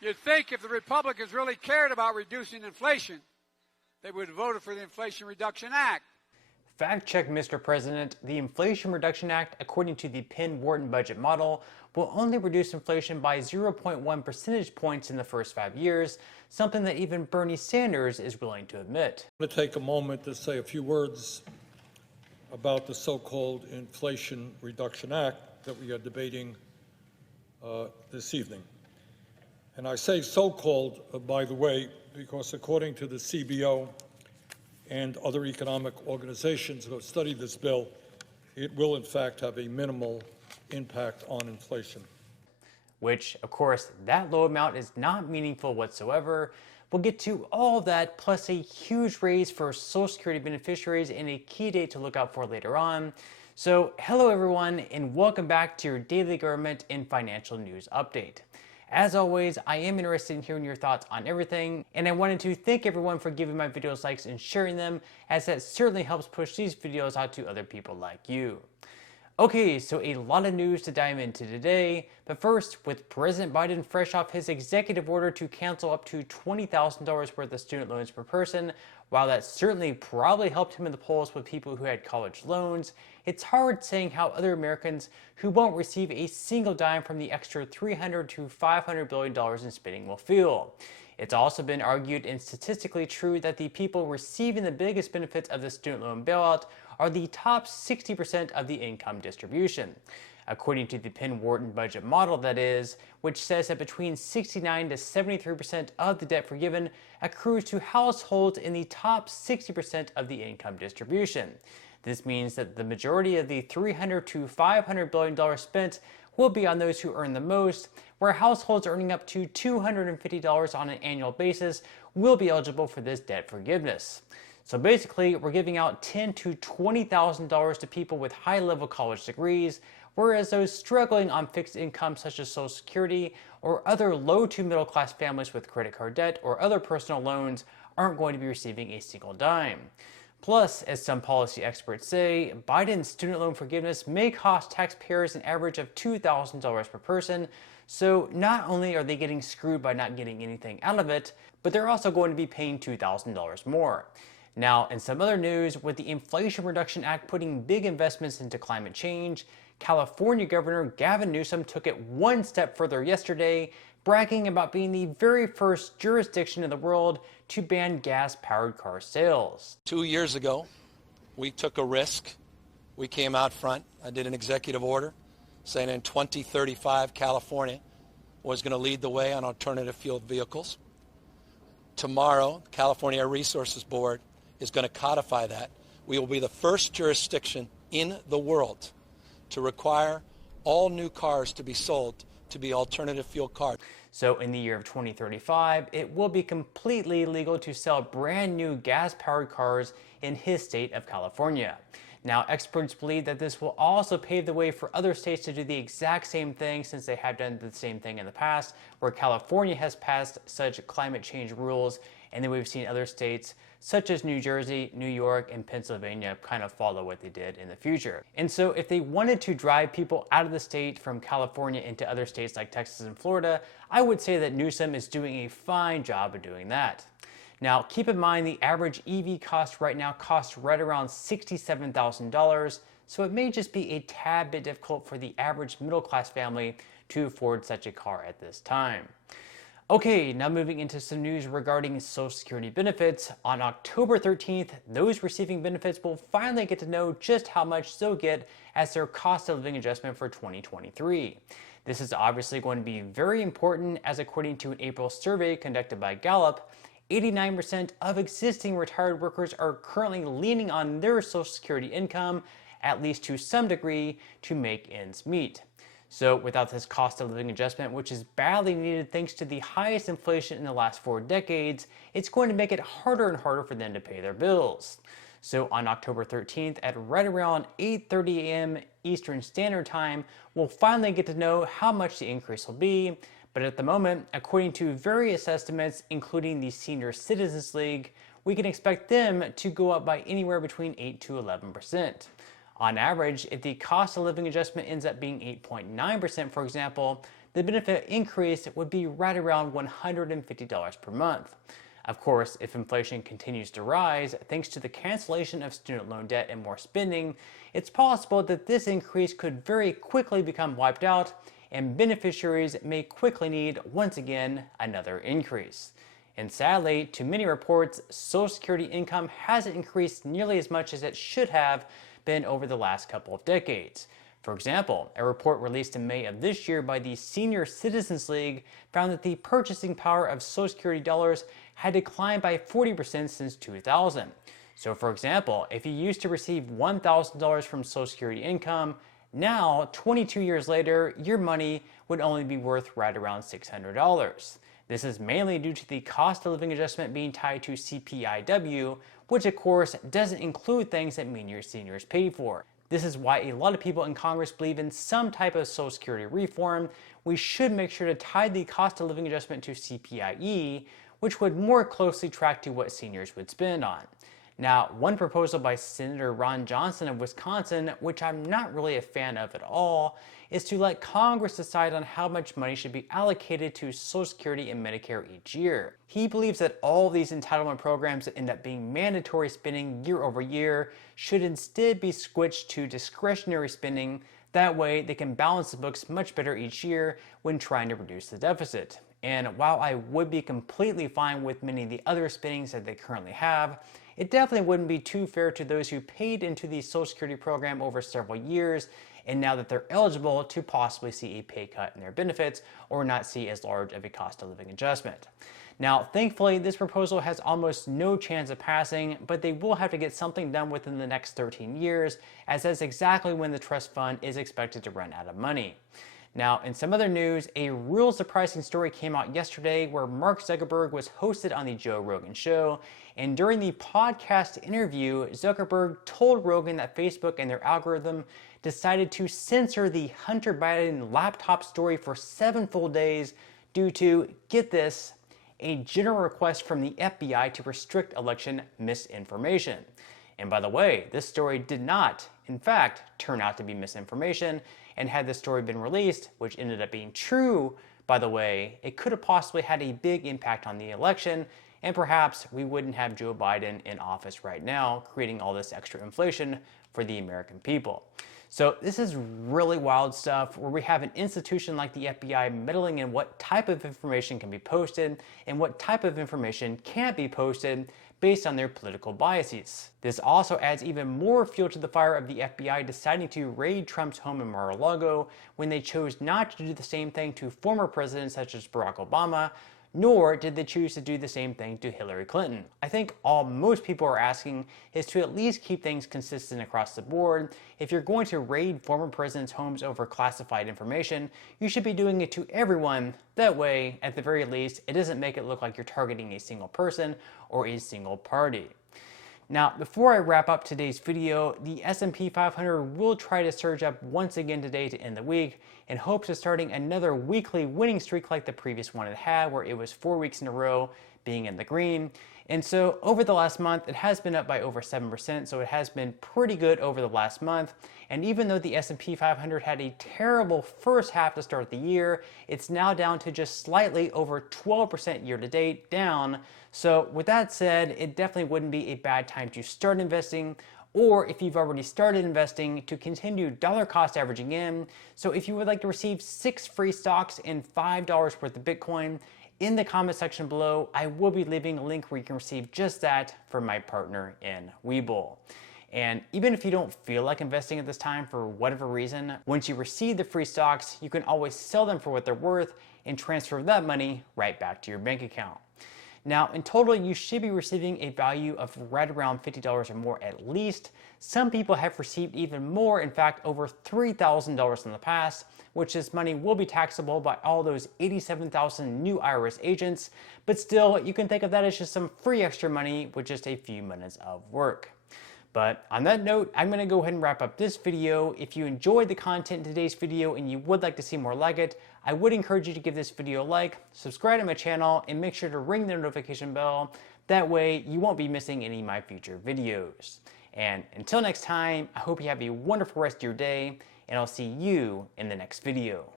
You'd think if the Republicans really cared about reducing inflation, they would have voted for the Inflation Reduction Act. Fact check, Mr. President. The Inflation Reduction Act, according to the Penn-Wharton budget model, will only reduce inflation by 0.1 percentage points in the first 5 years, something that even Bernie Sanders is willing to admit. I'm going to take a moment to say a few words about the so-called Inflation Reduction Act that we are debating this evening. And I say so-called, by the way, because according to the CBO and other economic organizations that have studied this bill, it will in fact have a minimal impact on inflation. Which, of course, that low amount is not meaningful whatsoever. We'll get to all of that, plus a huge raise for Social Security beneficiaries and a key date to look out for later on. So, hello everyone, and welcome back to your daily government and financial news update. As always, I am interested in hearing your thoughts on everything, and I wanted to thank everyone for giving my videos likes and sharing them, as that certainly helps push these videos out to other people like you. Okay, so a lot of news to dive into today, but first, with President Biden fresh off his executive order to cancel up to $20,000 worth of student loans per person, while that certainly probably helped him in the polls with people who had college loans, it's hard saying how other Americans who won't receive a single dime from the extra $300 to $500 billion in spending will feel. It's also been argued and statistically true that the people receiving the biggest benefits of the student loan bailout are the top 60% of the income distribution. According to the Penn-Wharton budget model, that is, which says that between 69 to 73% of the debt forgiven accrues to households in the top 60% of the income distribution. This means that the majority of the $300 to $500 billion spent will be on those who earn the most, where households earning up to $250 on an annual basis will be eligible for this debt forgiveness. So basically, we're giving out $10,000 to $20,000 to people with high-level college degrees, whereas those struggling on fixed income such as Social Security or other low to middle class families with credit card debt or other personal loans aren't going to be receiving a single dime. Plus, as some policy experts say, Biden's student loan forgiveness may cost taxpayers an average of $2,000 per person, so not only are they getting screwed by not getting anything out of it, but they're also going to be paying $2,000 more. Now, in some other news, with the Inflation Reduction Act putting big investments into climate change, California Governor Gavin Newsom took it one step further yesterday, bragging about being the very first jurisdiction in the world to ban gas-powered car sales. 2 years ago, we took a risk. We came out front. I did an executive order saying in 2035, California was going to lead the way on alternative fuel vehicles. Tomorrow, the California Air Resources Board is going to codify that. We will be the first jurisdiction in the world to require all new cars to be sold to be alternative fuel cars. So in the year of 2035, it will be completely legal to sell brand new gas-powered cars in his state of California. Now, experts believe that this will also pave the way for other states to do the exact same thing, since they have done the same thing in the past, where California has passed such climate change rules, and then we've seen other states such as New Jersey, New York, and Pennsylvania kind of follow what they did in the future. And so if they wanted to drive people out of the state from California into other states like Texas and Florida, I would say that Newsom is doing a fine job of doing that. Now, keep in mind the average EV cost right now costs right around $67,000, so it may just be a tad bit difficult for the average middle-class family to afford such a car at this time. Okay, now moving into some news regarding Social Security benefits. On October 13th, those receiving benefits will finally get to know just how much they'll get as their cost of living adjustment for 2023. This is obviously going to be very important, as according to an April survey conducted by Gallup, 89% of existing retired workers are currently leaning on their Social Security income, at least to some degree, to make ends meet. So without this cost of living adjustment, which is badly needed thanks to the highest inflation in the last 4 decades, it's going to make it harder and harder for them to pay their bills. So on October 13th at right around 8:30 a.m. Eastern Standard Time, we'll finally get to know how much the increase will be. But at the moment, according to various estimates, including the Senior Citizens League, we can expect them to go up by anywhere between 8 to 11%. On average, if the cost of living adjustment ends up being 8.9%, for example, the benefit increase would be right around $150 per month. Of course, if inflation continues to rise, thanks to the cancellation of student loan debt and more spending, it's possible that this increase could very quickly become wiped out, and beneficiaries may quickly need, once again, another increase. And sadly, to many reports, Social Security income hasn't increased nearly as much as it should have been over the last couple of decades. For example, a report released in May of this year by the Senior Citizens League found that the purchasing power of Social Security dollars had declined by 40% since 2000. So for example, if you used to receive $1,000 from Social Security income, now, 22 years later, your money would only be worth right around $600. This is mainly due to the cost of living adjustment being tied to CPIW, which of course doesn't include things that your seniors paid for. This is why a lot of people in Congress believe in some type of Social Security reform. We should make sure to tie the cost of living adjustment to CPIE, which would more closely track to what seniors would spend on. Now, one proposal by Senator Ron Johnson of Wisconsin, which I'm not really a fan of at all, is to let Congress decide on how much money should be allocated to Social Security and Medicare each year. He believes that all these entitlement programs that end up being mandatory spending year over year should instead be switched to discretionary spending. That way, they can balance the books much better each year when trying to reduce the deficit. And while I would be completely fine with many of the other spendings that they currently have, it definitely wouldn't be too fair to those who paid into the Social Security program over several years, and now that they're eligible, to possibly see a pay cut in their benefits or not see as large of a cost of living adjustment. Now, thankfully, this proposal has almost no chance of passing, but they will have to get something done within the next 13 years, as that's exactly when the trust fund is expected to run out of money. Now, in some other news, a real surprising story came out yesterday where Mark Zuckerberg was hosted on the Joe Rogan Show, and during the podcast interview, Zuckerberg told Rogan that Facebook and their algorithm decided to censor the Hunter Biden laptop story for 7 full days due to, get this, a general request from the FBI to restrict election misinformation. And by the way, this story did not, in fact, turn out to be misinformation, and had this story been released, which ended up being true, by the way, it could have possibly had a big impact on the election, and perhaps we wouldn't have Joe Biden in office right now, creating all this extra inflation for the American people. So this is really wild stuff where we have an institution like the FBI meddling in what type of information can be posted and what type of information can't be posted based on their political biases. This also adds even more fuel to the fire of the FBI deciding to raid Trump's home in Mar-a-Lago when they chose not to do the same thing to former presidents such as Barack Obama, nor did they choose to do the same thing to Hillary Clinton. I think all most people are asking is to at least keep things consistent across the board. If you're going to raid former presidents' homes over classified information, you should be doing it to everyone. That way, at the very least, it doesn't make it look like you're targeting a single person or a single party. Now, before I wrap up today's video, the S&P 500 will try to surge up once again today to end the week in hopes of starting another weekly winning streak like the previous one it had, where it was 4 weeks in a row being in the green. And so over the last month, it has been up by over 7%, so it has been pretty good over the last month. And even though the S&P 500 had a terrible first half to start the year, it's now down to just slightly over 12% year to date down. So with that said, it definitely wouldn't be a bad time to start investing, or if you've already started investing, to continue dollar cost averaging in. So if you would like to receive 6 free stocks and $5 worth of Bitcoin, in the comment section below, I will be leaving a link where you can receive just that from my partner in Webull. And even if you don't feel like investing at this time for whatever reason, once you receive the free stocks, you can always sell them for what they're worth and transfer that money right back to your bank account. Now, in total, you should be receiving a value of right around $50 or more at least. Some people have received even more, in fact, over $3,000 in the past, which this money will be taxable by all those 87,000 new IRS agents. But still, you can think of that as just some free extra money with just a few minutes of work. But on that note, I'm going to go ahead and wrap up this video. If you enjoyed the content in today's video and you would like to see more like it, I would encourage you to give this video a like, subscribe to my channel, and make sure to ring the notification bell. That way you won't be missing any of my future videos. And until next time, I hope you have a wonderful rest of your day, and I'll see you in the next video.